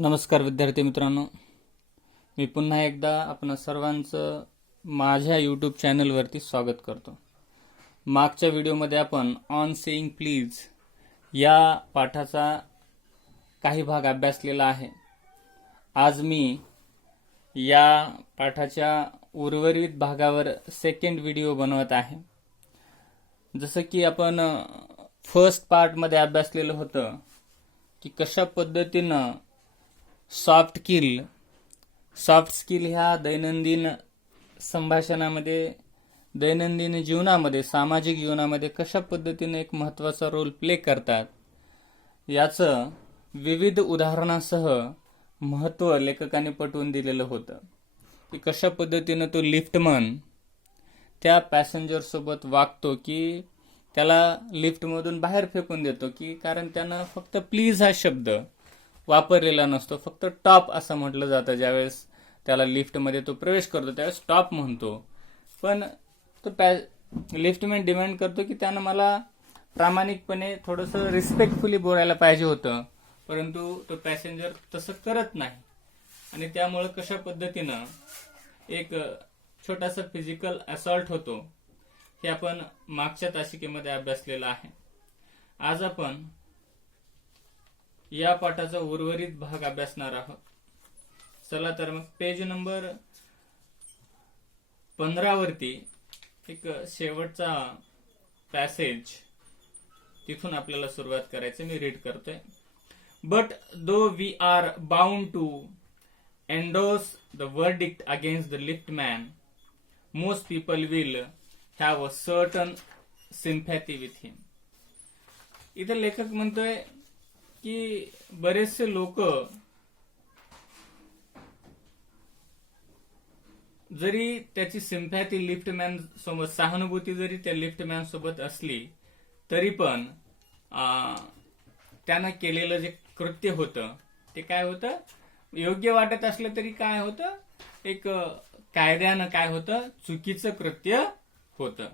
नमस्कार विद्यार्थी मित्रांनो, मी पुन्हा एकदा आपण सर्वांचं माझ्या यूट्यूब चॅनलवरती स्वागत करतो. मागच्या व्हिडिओमध्ये आपण ऑन सेइंग प्लीज या पाठाचा काही भाग अभ्यासलेला आहे. आज मी या पाठाच्या उर्वरित भागावर सेकंड व्हिडिओ बनवत आहे. जसं की आपण फर्स्ट पार्टमध्ये अभ्यासलेलं होतं की कशा पद्धतीनं सॉफ्ट स्किल ह्या दैनंदिन संभाषणामध्ये, दैनंदिन जीवनामध्ये, सामाजिक जीवनामध्ये कशा पद्धतीने एक महत्त्वाचा रोल प्ले करतात याचं विविध उदाहरणासह महत्त्व लेखकाने पटवून दिलेलं होतं. की कशा पद्धतीनं तो लिफ्टमन त्या पॅसेंजर सोबत वागतो की त्याला लिफ्टमधून बाहेर फेकून देतो, की कारण त्यानं फक्त प्लीज हा शब्द वापरलेला नसतो. फक्त टॉप असं म्हटलं जातं. ज्यावेळेस त्याला लिफ्टमध्ये तो प्रवेश करतो त्यावेळेस टॉप म्हणतो. पण तो लिफ्टमॅन डिमांड करतो की त्यानं मला प्रामाणिकपणे थोडंसं रिस्पेक्टफुली बोलायला पाहिजे होतं, परंतु तो पॅसेंजर तसं करत नाही. आणि त्यामुळं कशा पद्धतीनं एक छोटासा फिजिकल असॉल्ट होतो हे आपण मागच्या तासिकेमध्ये अभ्यासलेलं आहे. आज आपण या पाठाचा उर्वरित भाग अभ्यासणार आहोत. चला तर मग पेज नंबर 15 वरती एक शेवटचा पॅसेज तिथून आपल्याला सुरुवात करायची. मी रीड करतोय. But though we are bound to endorse the verdict against the liftman, most people will have a certain sympathy with him. इथं लेखक म्हणतोय की बरेचसे लोक जरी त्याची सिम्पॅथी लिफ्टमॅन सोबत, सहानुभूती जरी त्या लिफ्टमॅन सोबत असली तरी पण त्यानं केलेलं जे कृत्य होतं ते काय होतं, योग्य वाटत असलं तरी काय होतं, एक कायद्यानं काय होतं, चुकीचं कृत्य होतं.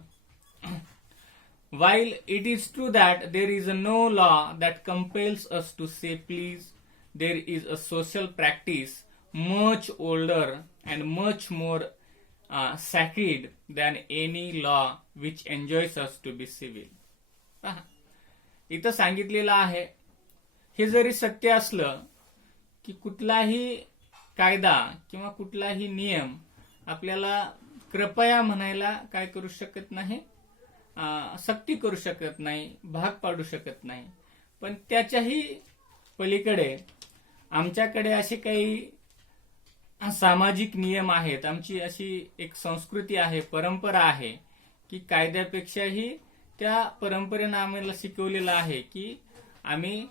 While it is true that there is no law that compels us to say please, there is a social practice much older and much more sacred than any law which enjoins us to be civil. इथं सांगितलेलं आहे, हे जरी सत्य असलं की कुठलाही कायदा किंवा कुठलाही नियम आपल्याला कृपया म्हणायला काय करू शकत नाही, सक्ती करू शकत नाही, भाग पाडू शकत नाही. पण त्याच्याही पलीकडे आमच्याकडे असे काही सामाजिक नियम आहेत, आमची अशी एक संस्कृती आहे, परंपरा आहे की कायद्यापेक्षाही त्या परंपरेनं आम्हाला शिकवलेलं आहे की आम्ही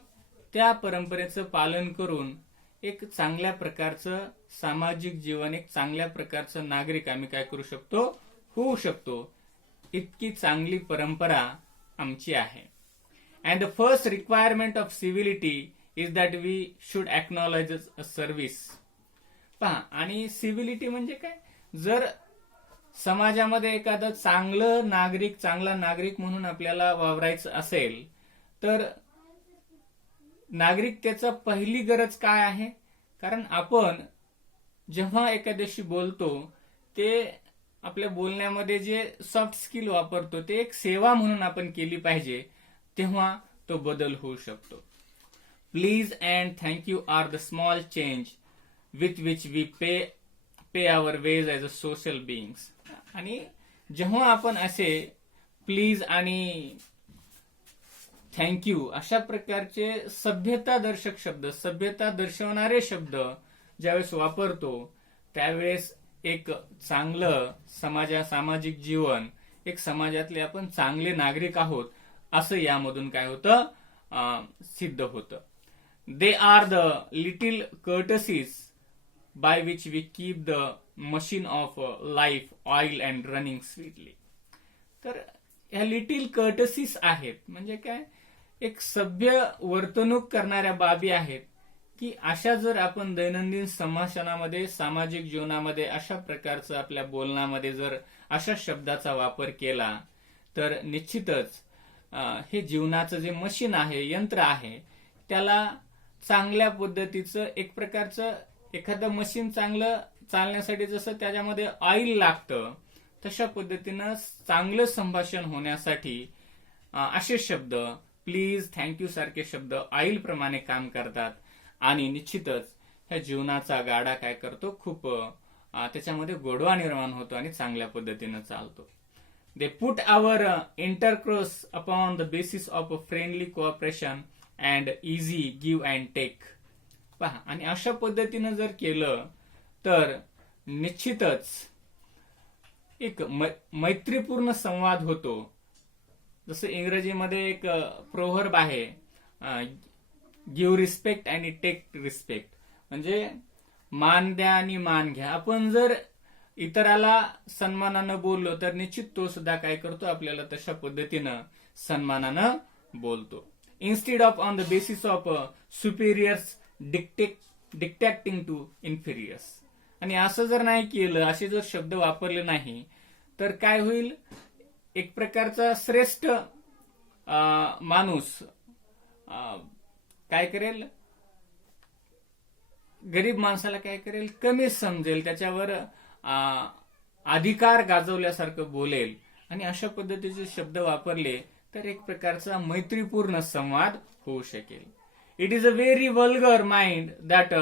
त्या परंपरेचं पालन करून एक चांगल्या प्रकारचं सामाजिक जीवन, एक चांगल्या प्रकारचं नागरिक आम्ही काय करू शकतो, होऊ शकतो. इतकी चांगली परंपरा आमची आहे. And the first requirement of civility is that we should acknowledge a service. पहा, आणि सिव्हिलिटी म्हणजे काय, जर समाजामध्ये एखादं चांगला नागरिक म्हणून आपल्याला वावरायचं असेल तर नागरिकतेचा पहिली गरज काय आहे, कारण आपण जेव्हा एखाद्याशी बोलतो ते आपल्या बोलण्यामध्ये जे सॉफ्ट स्किल वापरतो ते एक सेवा म्हणून आपण केली पाहिजे, तेव्हा तो बदल होऊ शकतो. Please and thank you are the small change with which we pay our wage as a social beings. आणि जेव्हा आपण असे प्लीज आणि थँक्यू अशा प्रकारचे सभ्यतादर्शक शब्द, सभ्यता दर्शवणारे शब्द ज्यावेळेस वापरतो त्यावेळेस एक चांगलं सामाजिक जीवन, एक समाजातले आपण चांगले नागरिक आहोत असं यामधून काय होतं, सिद्ध होतं. They are the little courtesies by which we keep the machine of life oil and running sweetly. तर ह्या लिटिल कर्टसीज आहेत म्हणजे काय, एक सभ्य वर्तणूक करणाऱ्या बाबी आहेत की अशा जर आपण दैनंदिन संभाषणामध्ये, सामाजिक जीवनामध्ये अशा प्रकारचं आपल्या बोलण्यामध्ये जर अशा शब्दाचा वापर केला तर निश्चितच हे जीवनाचं जे मशीन आहे, यंत्र आहे, त्याला चांगल्या पद्धतीचं एक प्रकारचं एखादं मशीन चांगलं चालण्यासाठी जसं त्याच्यामध्ये ऑइल लागतं तशा पद्धतीनं चांगलं संभाषण होण्यासाठी असे शब्द प्लीज, थँक्यू सारखे शब्द ऑइल प्रमाणे काम करतात आणि निश्चितच ह्या जीवनाचा गाडा काय करतो, खूप त्याच्यामध्ये गोडवा निर्माण होतो आणि चांगल्या पद्धतीनं चालतो. They put our intercourse upon the basis of friendly cooperation and easy give and take. पहा, आणि अशा पद्धतीनं जर केलं तर निश्चितच एक मैत्रीपूर्ण संवाद होतो. जसं इंग्रजीमध्ये एक प्रोव्हर्ब आहे, गिव्ह रिस्पेक्ट आणि टेक रिस्पेक्ट, म्हणजे मान द्या आणि मान घ्या. आपण जर इतराला सन्मानानं बोललो तर निश्चित तो सुद्धा काय करतो, आपल्याला तशा पद्धतीनं सन्मानानं बोलतो. Instead of on the basis of superiors dictating to inferiors. आणि असं जर नाही केलं, असे जर शब्द वापरले नाही तर काय होईल, एक प्रकारचा श्रेष्ठ माणूस काय करेल, गरीब माणसाला काय करेल, कमी समजेल, त्याच्यावर अधिकार गाजवल्यासारखं बोलेल. आणि अशा पद्धतीचे शब्द वापरले तर एक प्रकारचा मैत्रीपूर्ण संवाद होऊ शकेल. It is a very vulgar mind that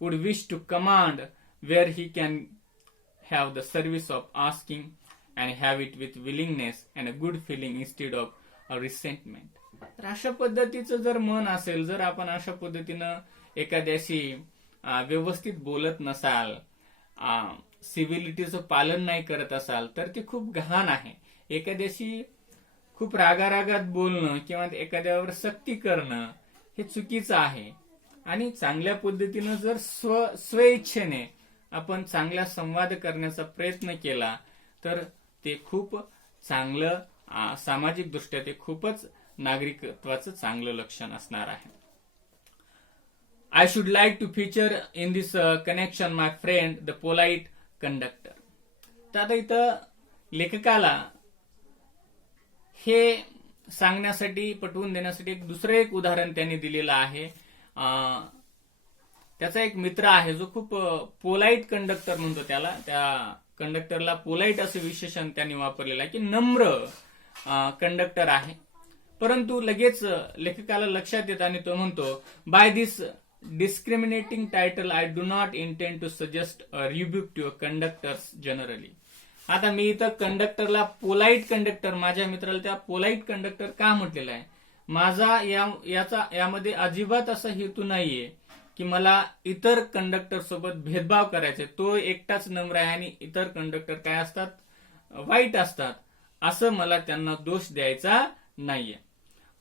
would wish to command where he can have the service of asking and have it with willingness and a good feeling instead of a resentment. तर अशा पद्धतीचं जर मन असेल, जर आपण अशा पद्धतीनं एखाद्याशी व्यवस्थित बोलत नसाल, सिव्हिलिटीचं पालन नाही करत असाल तर ते खूप घाण आहे. एखाद्याशी खूप रागारागात बोलणं किंवा एखाद्यावर सक्ती करणं हे चुकीचं आहे. आणि चांगल्या पद्धतीनं जर स्वेच्छेने आपण चांगला संवाद करण्याचा प्रयत्न केला तर ते खूप चांगलं, सामाजिक दृष्ट्या ते खूपच नागरिकत्वाचं चांगलं लक्षण असणार आहे. I should like to feature in this connection my friend the polite conductor. तर आता इथं लेखकाला हे सांगण्यासाठी, पटवून देण्यासाठी एक उदाहरण त्यांनी दिलेलं आहे. त्याचा एक मित्र आहे जो खूप पोलाइट कंडक्टर म्हणतो त्याला, त्या कंडक्टरला पोलाइट असं विशेषण त्यांनी वापरलेलं आहे की नम्र कंडक्टर आहे. परंतु लगेच लेखकाला लक्षात येतं आणि तो म्हणतो, by this discriminating title I do not intend to suggest a rebuke to conductors generally. आता मी इथं कंडक्टरला पोलाइट कंडक्टर, माझ्या मित्राला त्या पोलाइट कंडक्टर का म्हटलेलं आहे, माझा यामध्ये अजिबात असा हेतू नाहीये की मला इतर कंडक्टर सोबत भेदभाव करायचे. तो एकटाच नम्र आहे आणि इतर कंडक्टर काय असतात, वाईट असतात, असं मला त्यांना दोष द्यायचा नाहीये.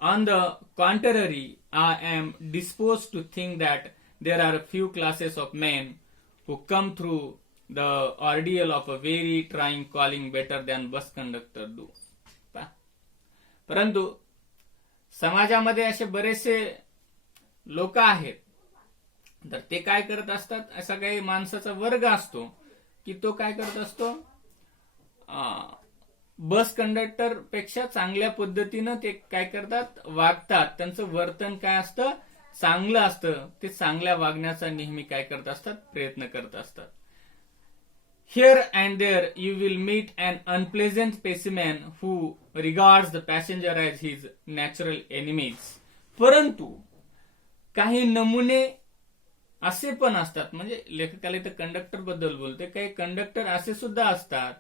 On the contrary, I am dispose to think that there are few classes of men who come through the ordeal of a very trying calling better than bus conductor do. परंतु समाजामध्ये असे बरेचसे लोक आहेत, तर ते काय करत असतात, असा काही माणसाचा वर्ग असतो की तो काय करत असतो, बस कंडक्टर पेक्षा चांगल्या पद्धतीनं ते काय करतात, वागतात. त्यांचं वर्तन काय असतं, चांगलं असतं. ते चांगल्या वागण्याचा नेहमी काय करत असतात, प्रयत्न करत असतात. Here and there you will meet an unpleasant specimen who regards the passenger as his natural enemies. परंतु काही नमुने असे पण असतात, म्हणजे लेखकाला इथं कंडक्टर बद्दल बोलते, काही कंडक्टर असे सुद्धा असतात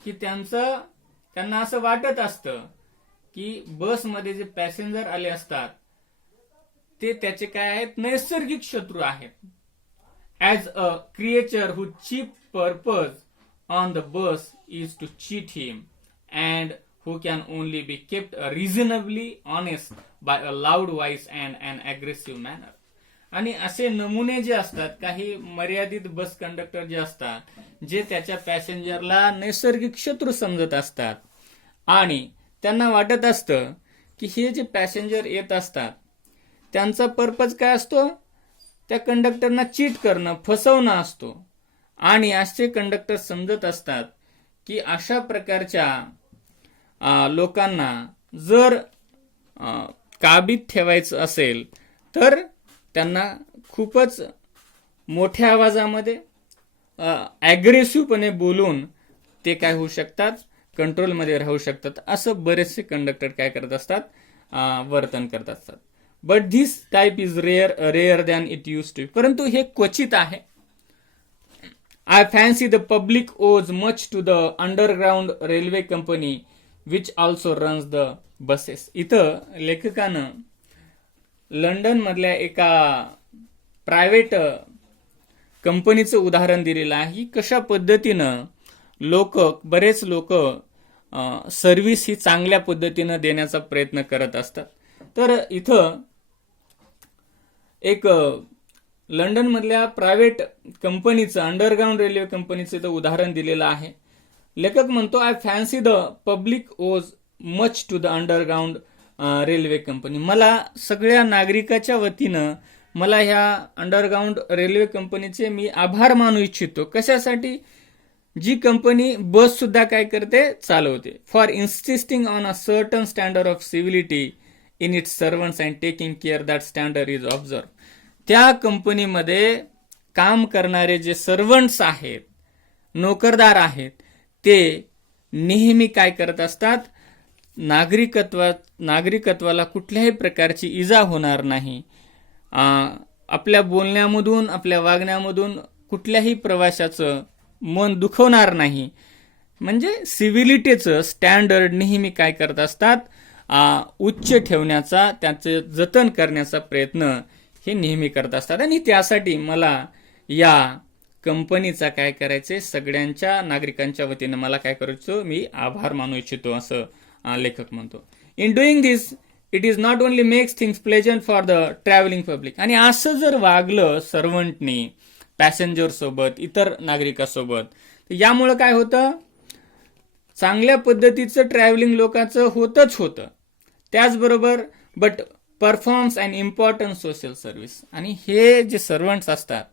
की त्यांना असं वाटत असतं की बसमध्ये जे पॅसेंजर आले असतात ते त्याचे काय आहेत, नैसर्गिक शत्रू आहेत. As a creature whose chief purpose on the bus is to cheat him and who can only be kept reasonably honest by a loud voice and an aggressive manner. आणि असे नमुने जे असतात, काही मर्यादित बस कंडक्टर जे असतात, जे त्याच्या पॅसेंजरला नैसर्गिक शत्रू समजत असतात आणि त्यांना वाटत असतं की हे जे पॅसेंजर येत असतात त्यांचा पर्पज काय असतो, त्या कंडक्टरना चीट करणं, फसवणं असतो. आणि असे कंडक्टर समजत असतात की अशा प्रकारच्या लोकांना जर काबीत ठेवायचं असेल तर त्यांना खूपच मोठ्या आवाजामध्ये ॲग्रेसिव्हपणे बोलून ते काय होऊ शकतात, कंट्रोलमध्ये राहू शकतात. असं बरेचसे कंडक्टर काय करत असतात, वर्तन करत असतात. But this type is rare than it use to. परंतु हे क्वचित आहे. I fancy the public owes much to the underground railway company which also runs the buses. इथं लेखकानं लंडन मधल्या एका प्रायव्हेट कंपनीचं उदाहरण दिलेलं आहे की कशा पद्धतीनं बरेच लोक सर्व्हिस ही चांगल्या पद्धतीनं देण्याचा प्रयत्न करत असतात. तर इथं एक लंडन मधल्या प्रायव्हेट कंपनीचं, अंडरग्राउंड रेल्वे कंपनीचं इथं उदाहरण दिलेलं आहे. लेखक म्हणतो, I fancy the public owes much to the underground railway company. मला सगळ्या नागरिकाच्या वतीनं मला ह्या अंडरग्राउंड रेल्वे कंपनीचे मी आभार मानू इच्छितो. कशासाठी? जी कंपनी बस सुद्धा काय करते, चालवते. For insisting on a certain standard of civility in its servants and taking care that standard is observe. त्या कंपनीमध्ये काम करणारे जे सर्वंट्स आहेत, नोकरदार आहेत, ते नेहमी काय करत असतात, नागरिकत्वाला कुठल्याही प्रकारची इजा होणार नाही, आपल्या बोलण्यामधून, आपल्या वागण्यामधून कुठल्याही प्रवाशाचं मन दुखवणार नाही. म्हणजे सिव्हिलिटीचं स्टँडर्ड नेहमी काय करत असतात, उच्च ठेवण्याचा, त्याचं जतन करण्याचा प्रयत्न हे नेहमी करत असतात. आणि त्यासाठी मला या कंपनीचा काय करायचे, सगळ्यांच्या नागरिकांच्या वतीनं मला काय करायचं, मी आभार मानू इच्छितो, असं लेखक म्हणतो. In doing this it is not only makes things pleasant for the travelling public. आणि असं जर वागलं सर्वंटनी पॅसेंजर सोबत, इतर नागरिकांसोबत, यामुळं काय होतं, चांगल्या पद्धतीचं ट्रॅव्हलिंग लोकांचं होतं. त्याचबरोबर but performs and important social service. आणि हे जे सर्वंट्स असतात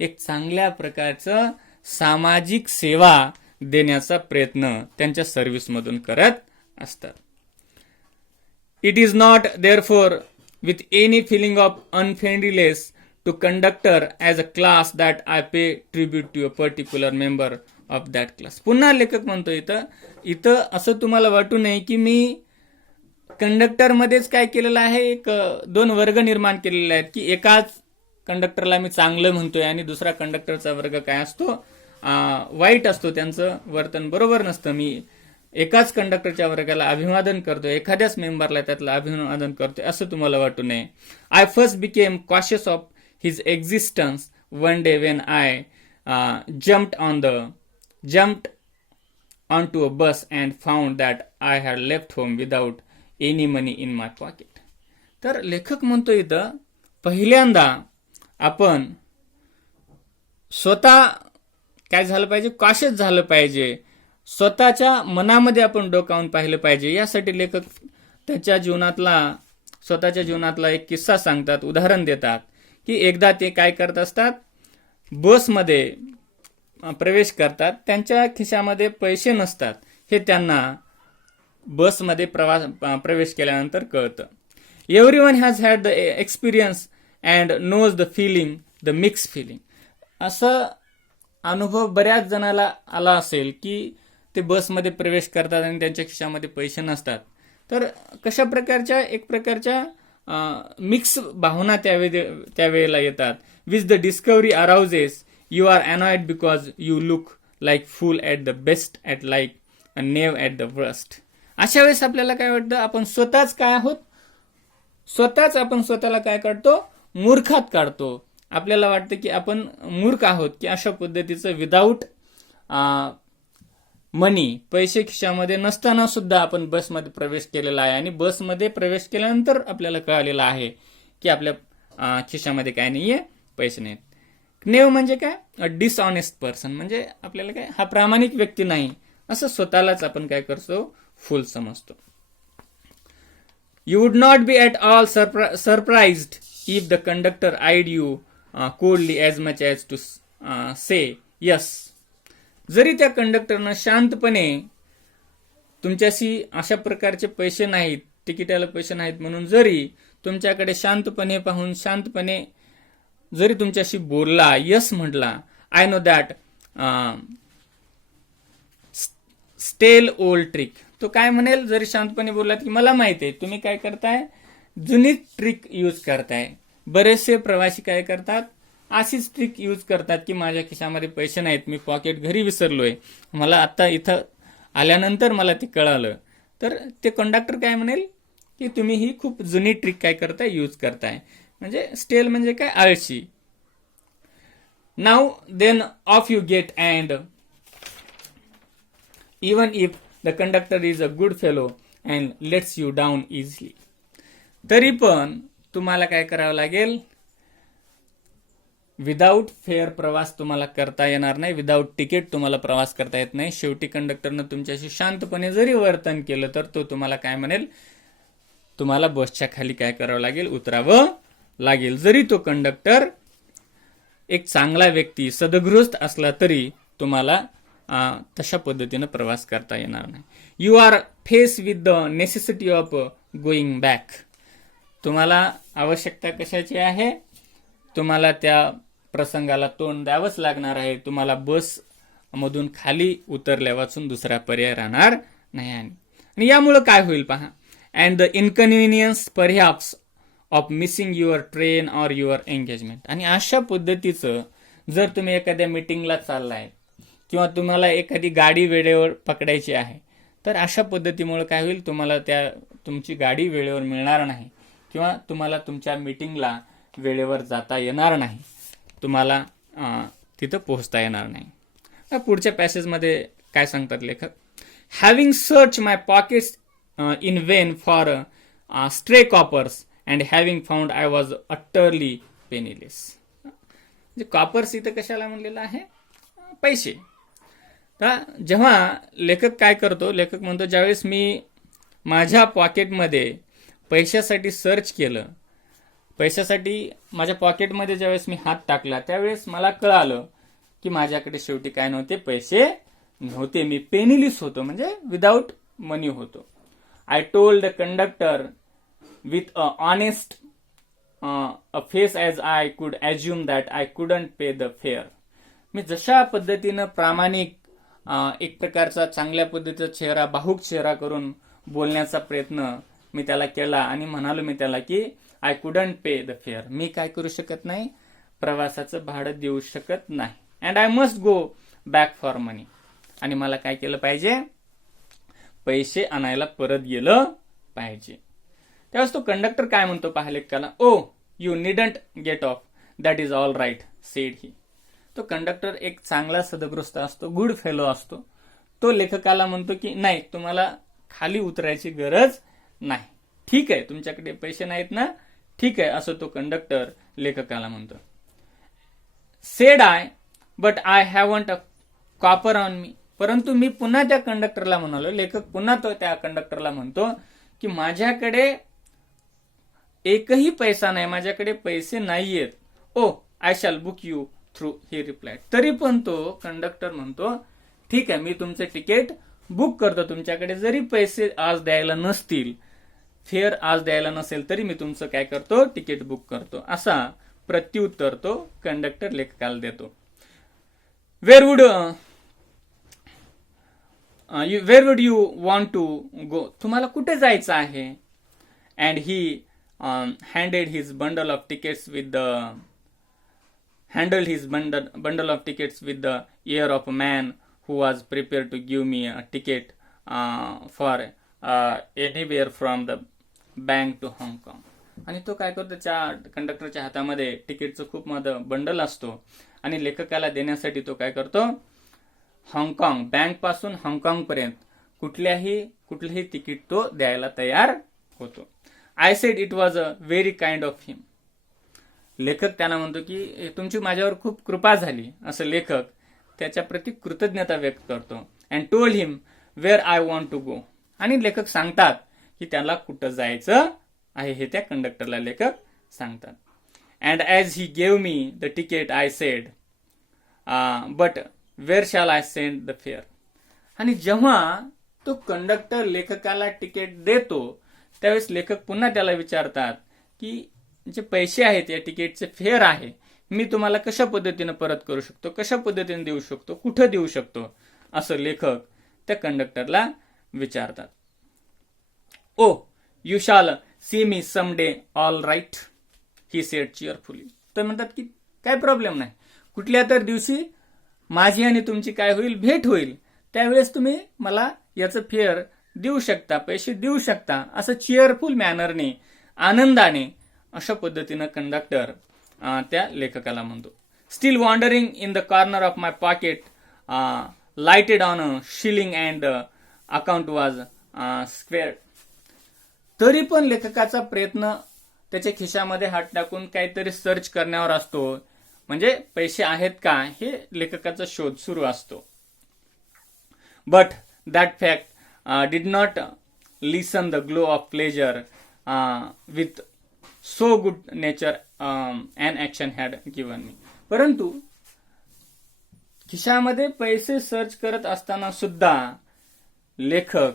एक चांगल्या प्रकारचं सामाजिक सेवा देण्याचा प्रयत्न त्यांच्या सर्व्हिसमधून करत असतात. It is not therefore with any feeling of unfriendliness to conductor as a class that I pay tribute to a particular member of that class. पुन्हा लेखक म्हणतो इथं असं तुम्हाला वाटू नये की मी कंडक्टरमध्येच काय केलेलं आहे, एक दोन वर्ग निर्माण केलेले आहेत की एकाच कंडक्टरला मी चांगलं म्हणतोय आणि दुसरा कंडक्टरचा वर्ग काय असतो, वाईट असतो, त्यांचं वर्तन बरोबर नसतं. मी एकाच कंडक्टरच्या वर्गाला अभिवादन करतोय, एखाद्याच मेंबरला त्यातलं अभिवादन करतोय, असं तुम्हाला वाटू नये. I first became cautious of his existence one day when I jumped onto a bus and found that I had left home without any money in my pocket. तर लेखक म्हणतो इथं पहिल्यांदा आपण स्वतः काय झालं पाहिजे, कॉशियस झालं पाहिजे, स्वतःच्या मनामध्ये आपण डोकावून पाहिलं पाहिजे. यासाठी लेखक स्वतःच्या जीवनातला एक किस्सा सांगतात, उदाहरण देतात की एकदा ते काय करत असतात, बसमध्ये प्रवेश करतात, त्यांच्या खिशामध्ये पैसे नसतात, हे त्यांना बसमध्ये प्रवेश केल्यानंतर कळतं. Everyone has had the experience and knows the feeling, the mix feeling. असं अनुभव बऱ्याच जणाला आला असेल की ते बसमध्ये प्रवेश करतात आणि त्यांच्या खिशामध्ये पैसे नसतात. तर कशा प्रकारच्या, एक प्रकारच्या मिक्स भावना त्यावेळेला येतात. Which the discovery arouses you are annoyed because you look like fool at the best, at like a knave at the worst. अशा वेळेस आपल्याला काय वाटतं, आपण स्वतःच काय आहोत, आपण स्वतःला काय करतो, मूर्खात काढतो. आपल्याला वाटतं की आपण मूर्ख आहोत की अशा पद्धतीचं विदाऊट मनी, पैसे खिशामध्ये नसताना सुद्धा आपण बसमध्ये प्रवेश केलेला आहे. आणि बसमध्ये प्रवेश केल्यानंतर आपल्याला कळालेलं आहे की आपल्या खिशामध्ये काय नाहीये, पैसे नाहीत. नेव म्हणजे काय, अ डिसऑनेस्ट पर्सन, म्हणजे आपल्याला काय, हा प्रामाणिक व्यक्ती नाही, असं स्वतःलाच आपण काय करतो, फुल समजतो. You would not be at all surprised if the conductor eyed you coldly as much as to say yes. जरी त्या कंडक्टरनं शांतपणे तुमच्याशी अशा प्रकारचे पैसे नाहीत, तिकिटाला पैसे नाहीत म्हणून जरी तुमच्याकडे शांतपणे पाहून शांतपणे जरी तुमच्याशी बोलला, यस म्हटला, आय नो दॅट स्टेल ओल्ड ट्रिक, तो काय म्हणेल, जरी शांतपणे बोललात की मला माहिती आहे तुम्ही काय करताय, जुनी ट्रिक यूज करताय. बरेचसे प्रवासी काय करतात, अशीच ट्रिक यूज करतात की माझ्या खिशामध्ये पैसे नाहीत, मी पॉकेट घरी विसरलोय, मला आता इथं आल्यानंतर मला ते कळालं. तर ते कंडक्टर काय म्हणेल की तुम्ही ही खूप जुनी ट्रिक काय करताय, यूज करताय. म्हणजे स्टेल म्हणजे काय, आळशी. Now then off you get and even if the conductor is a good fellow and lets you down easily, तरी पण तुम्हाला काय करावं लागेल, विदाऊट फेअर प्रवास तुम्हाला करता येणार नाही, विदाऊट तिकीट तुम्हाला प्रवास करता येत नाही. शेवटी कंडक्टरनं तुमच्याशी शांतपणे जरी वर्तन केलं तर तो तुम्हाला काय म्हणेल, तुम्हाला बसच्या खाली काय करावं लागेल, उतरावं लागेल. जरी तो कंडक्टर एक चांगला व्यक्ती, सदगृहस्थ असला तरी तुम्हाला तशा पद्धतीनं प्रवास करता येणार नाही. You are face with the necessity of going back, तुम्हाला आवश्यकता कशाची आहे, तुम्हाला त्या प्रसंगाला तोंड द्यावंच लागणार आहे. तुम्हाला बस मधून खाली उतरल्या वाचून दुसरा पर्याय राहणार नाही. आणि यामुळे काय होईल पहा, and the inconvenience perhaps of missing your train or your engagement. आणि अशा पद्धतीचं जर तुम्ही एखाद्या मीटिंगला चाललाय किंवा तुम्हाला एखादी गाडी वेळेवर पकडायची आहे, तर अशा पद्धतीमुळे काय होईल, तुम्हाला तुमची गाडी वेळेवर मिळणार नाही किंवा तुम्हाला तुमच्या मीटिंगला वेळेवर जाता येणार नाही, तुम्हाला तिथं पोहोचता येणार नाही. पुढच्या पॅसेजमध्ये काय सांगतात लेखक, having search my pockets in vain for stray coppers and having found I was utterly penniless. म्हणजे कॉपर्स इथं कशाला म्हणलेलं आहे, पैसे. जेव्हा लेखक काय करतो, लेखक म्हणतो ज्यावेळेस मी माझ्या पॉकेटमध्ये पैशासाठी सर्च केलं, पैशासाठी माझ्या पॉकेटमध्ये ज्यावेळेस मी हात टाकला, त्यावेळेस मला कळालं की माझ्याकडे शेवटी काय नव्हते, पैसे नव्हते, मी पेनीलिस होतो, म्हणजे विदाऊट मनी होतो. I told the conductor with a honest a face as I could assume that I couldn't pay the fare. मी जशा पद्धतीनं प्रामाणिक एक प्रकारचा चांगल्या पद्धतीचा चेहरा, भावुक चेहरा करून बोलण्याचा प्रयत्न मी त्याला केला आणि म्हणालो मी त्याला की I couldn't pay the fare, मी काय करू शकत नाही, प्रवासाचं भाडं देऊ शकत नाही, and I must go back for money. आणि मला काय केलं पाहिजे, पैसे आणायला परत गेलं पाहिजे. त्यावेळेस तो कंडक्टर काय म्हणतो पहा लेखकाला, oh you needn't get off, that is all right said he. तो कंडक्टर एक चांगला सदगृहस्थ असतो, गुड फेलो असतो. तो लेखकाला म्हणतो की नाही, तुम्हाला खाली उतरायची गरज नाही, ठीक आहे, तुमच्याकडे पैसे नाहीत ना, ठीक आहे, असं तो कंडक्टर लेखकाला म्हणतो. Said I but I haven't a copper on me. परंतु मी पुन्हा त्या कंडक्टरला म्हणालो, लेखक पुन्हा तो त्या कंडक्टरला म्हणतो की माझ्याकडे एकही पैसा नाही, माझ्याकडे पैसे नाहीयेत. Oh I shall book you through, he reply. तरी पण तो कंडक्टर म्हणतो ठीक आहे, मी तुमचे तिकीट बुक करतो, तुमच्याकडे जरी पैसे आज द्यायला नसतील, फेअर आज द्यायला नसेल, तरी मी तुमचं काय करतो, तिकीट बुक करतो. असा प्रत्युत्तर तो कंडक्टर लेखकाला देतो. Where would you want to go, तुम्हाला कुठे जायचं आहे. And he handed his bundle of tickets with the handled his bundle of tickets with the air of a man who was prepared to give me a ticket for anywhere from the bank to Hong Kong. आणि तो काय करतो, त्या कंडक्टरच्या हातामध्ये तिकीटचं खूप मोठं bundle असतो आणि लेखकाला देण्यासाठी तो काय करतो, हाँगकाँग, बँक पासून हाँगकाँग पर्यंत कुठलेही तिकीट तो द्यायला तयार होतो. I said it was a very kind of him. लेखक त्यांना म्हणतो की तुमची माझ्यावर खूप कृपा झाली, असं लेखक त्याच्या प्रती कृतज्ञता व्यक्त करतो. And told him where I want to go. आणि लेखक सांगतात की त्याला कुठं जायचं आहे हे त्या कंडक्टरला लेखक सांगतात. And as he gave me the ticket I said but where shall I send the fair. आणि जेव्हा तो कंडक्टर लेखकाला तिकीट देतो त्यावेळेस लेखक पुन्हा त्याला विचारतात की जे पैसे आहेत या तिकीटचे फेअर आहे मी तुम्हाला कशा पद्धतीने परत करू शकतो, कशा पद्धतीने देऊ शकतो, कुठं देऊ शकतो, असं लेखक त्या कंडक्टरला विचारतात. Oh you shall see me someday all right, he said cheerfully. तर म्हणतात की काय प्रॉब्लेम नाही, कुठल्या तर दिवशी माझी आणि तुमची काय होईल, भेट होईल, त्यावेळेस तुम्ही मला याचं फेअर देऊ शकता, पैसे देऊ शकता, असं चिअरफुल मॅनरने, आनंदाने, अशा पद्धतीनं कंडक्टर त्या लेखकाला म्हणतो. Still wandering in the corner of my pocket lighted on a shilling and account was squared. तरी पण लेखकाचा प्रयत्न त्याच्या खिशामध्ये हात टाकून काहीतरी सर्च करण्यावर असतो, म्हणजे पैसे आहेत का हे लेखकाचा शोध सुरू असतो. But that fact did not listen the glow of pleasure with so good nature and action had given me. परंतु खिशामध्ये पैसे सर्च करत असताना सुद्धा लेखक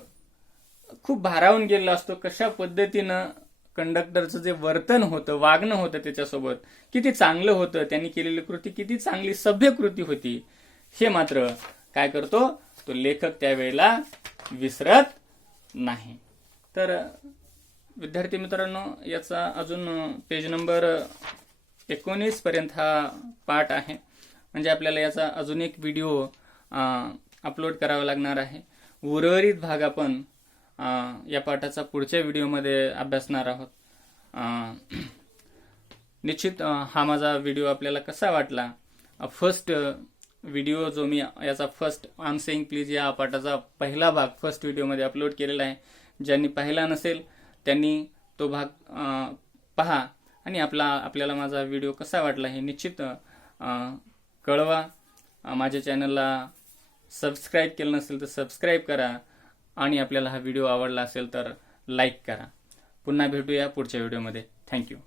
खूप भारावून गेलेला असतो. कशा पद्धतीनं कंडक्टरचं जे वर्तन होतं, वागणं होतं त्याच्यासोबत, किती चांगलं होतं, त्यांनी केलेली कृती किती चांगली सभ्य कृती होती, हे मात्र काय करतो तो लेखक त्यावेळेला विसरत नाही. तर विद्यार्थी मित्रांनो, याचा अजून पेज नंबर 19 पर्यंत हा पाठ आहे. म्हणजे आपल्याला याचा अजून एक व्हिडिओ अपलोड करावा लागणार आहे. उर्वरित भाग आपण या पाठाचा पुढच्या व्हिडिओमध्ये अभ्यासणार आहोत. निश्चित हा माझा व्हिडिओ आपल्याला कसा वाटला. फर्स्ट व्हिडिओ जो मी याचा first I am saying please या पाठाचा पहिला भाग फर्स्ट व्हिडिओमध्ये अपलोड केलेला आहे. ज्यांनी पाहिला नसेल त्यांनी तो भाग पहा आणि आपल्याला माझा व्हिडिओ कसा वाटला हे निश्चित कळवा. माझ्या चॅनलला सबस्क्राईब केलं नसेल तर सबस्क्राईब करा आणि आपल्याला हा व्हिडिओ आवडला असेल तर लाईक करा. पुन्हा भेटूया पुढच्या व्हिडिओमध्ये. थँक्यू.